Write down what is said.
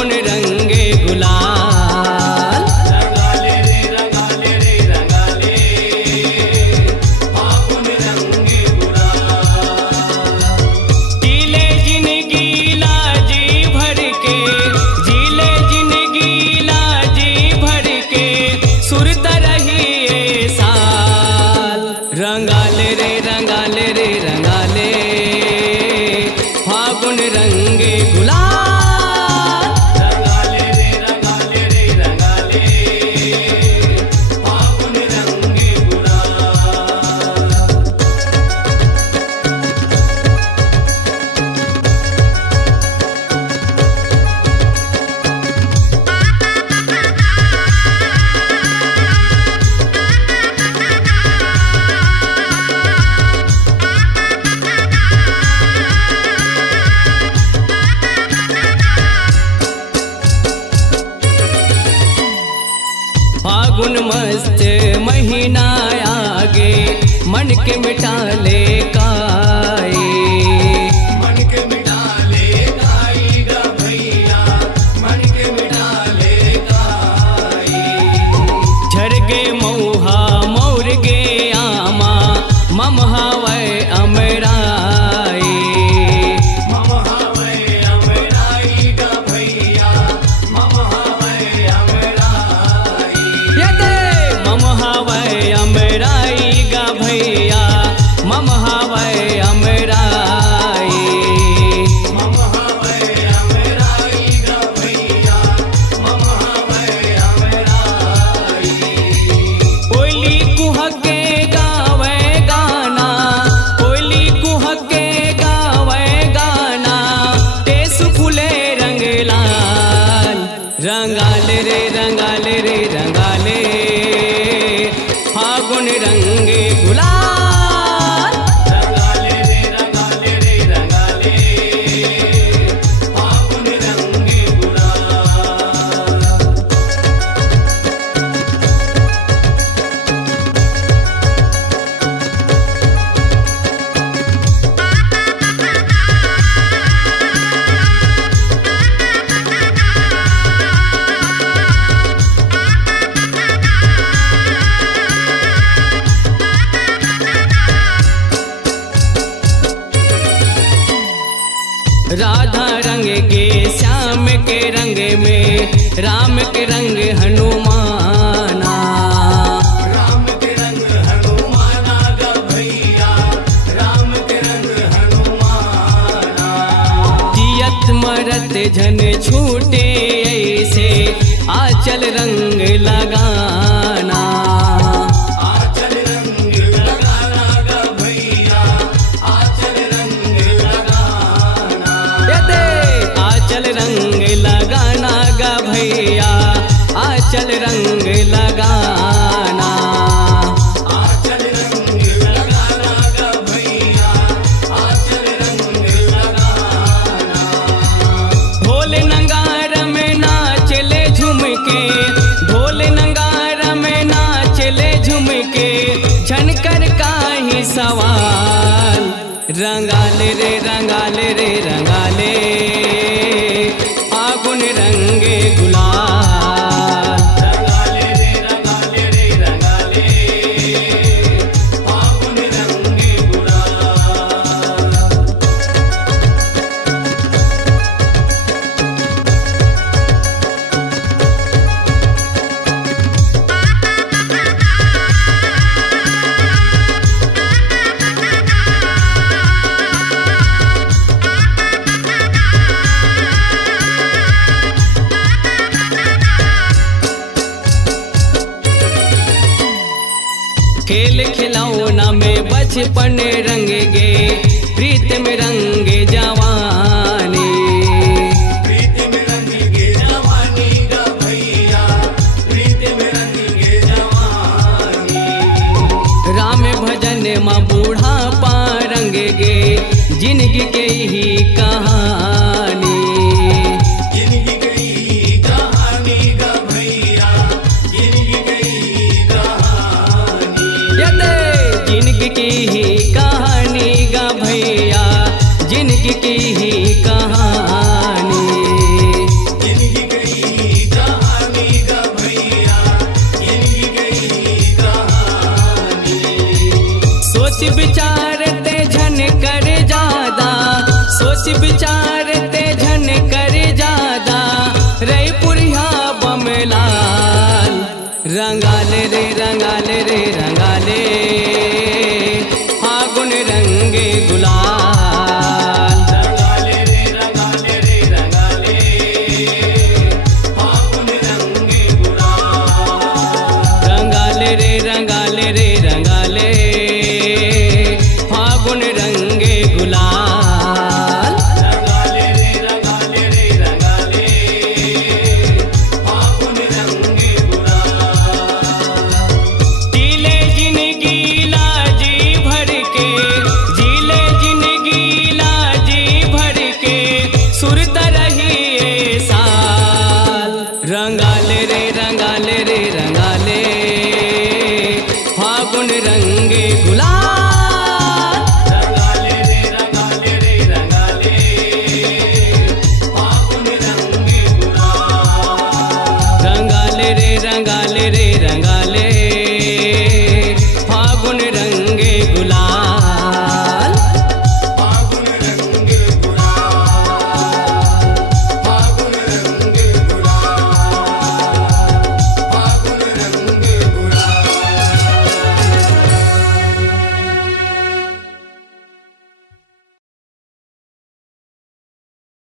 फागुन रंगे गुलाल। रंगाले रे रंगाले रे रंगाले फागुन रंगे गुलाल। जीले जिंदगी लाजी भर के, जीले जिंदगी लाजी भर के, सुरत रही ये साल। रंगाले रे रंगाले रे रंगाले फागुन रंगे गुलाल। रंगाले रे रंगाले रे रंगाले फागुन रंगे गुलाल। फागुन मस्त महीना आगे, मन के मिटा ले काए। मन के मिटा ले काई गा भैया, मन के मिटा ले काई। झरगे मऊहा मोर गे आमा, ममहा वै अमराए। मम हावे अमराई गा भैया, मम हावे अमराई। यदे ममहा वै अमराई गा भैया, ममहा वै अमराए। मम हावे अमराई गा भैया, मम हावे अमराई। कोयली कुहके गावे गाना, कोयली कुहके गावे गाना, टेसु फूले रंग लाल। रंगाले रे रंगाले रे रंगाले फागुन रंगे गुलाल। रंगाले रे रंगाले रे रंगाले फागुन रंगे गुलाल। राधा रंग के श्याम के रंग में, राम के रंग हनुमाना। राम के रंग हनुमाना गा भैया, राम के रंग हनुमाना। जियत मरत झन छूटे ऐसे, आचल रंग लगाना। आचल रंग लगाना गा भैया, आचल रंग लगाना। यदे आचल रंग लगाना गा भैया, आचल रंग लगाना। आचल रंग लगाना गा भैया, आचल रंग लगाना। ढोल नगार में नाचले झुमके, ढोल नगार में नाचले झुमके, झनकर का ही सवाल। रंगाले रे रंगाले रे रंगाले फागुन रंगे गुलाल। रंगाले रे रंगाले रे रंगाले फागुन रंगे गुलाल। खेल खिलौना में बचपन रंग गे, प्रीत में रंग जवानी। प्रीत में रंग के जवानी गा भैया, प्रीत में रंग के जवानी। राम भजन माँ बूढ़ा पा रंग गे, जिंदगी के ही कहानी। जिंदगी गई कहानी गा भैया, जिंदगी गई कहानी। यदे जिंदगी की ही कहानी गा भैया, जिंदगी की सोच विचारते झन कर जादा रे पुरिया बमलाल रंगाले रे रंगाले रे रंगाले फागुन रंगे गुलाल रंगाले रे रंगाले रे रंगाले फागुन रंगे गुलाल रंगाले रे रंगाले रे रंगाले फागुन रंगे गुलाल रंगाले रे रंगाले रे रंगाले फागुन रंगे गुलाल जीले जिंदगी लाजी भर के जीले जिंदगी लाजी भर के सुरत रही ए साल रंगाले रे रंगाले रे रंगाले फागुन रंगे गुलाल रंगाले रे रंगाले रे रंगाले फागुन रंगे गुलाल रंगाले रे रंगाले रे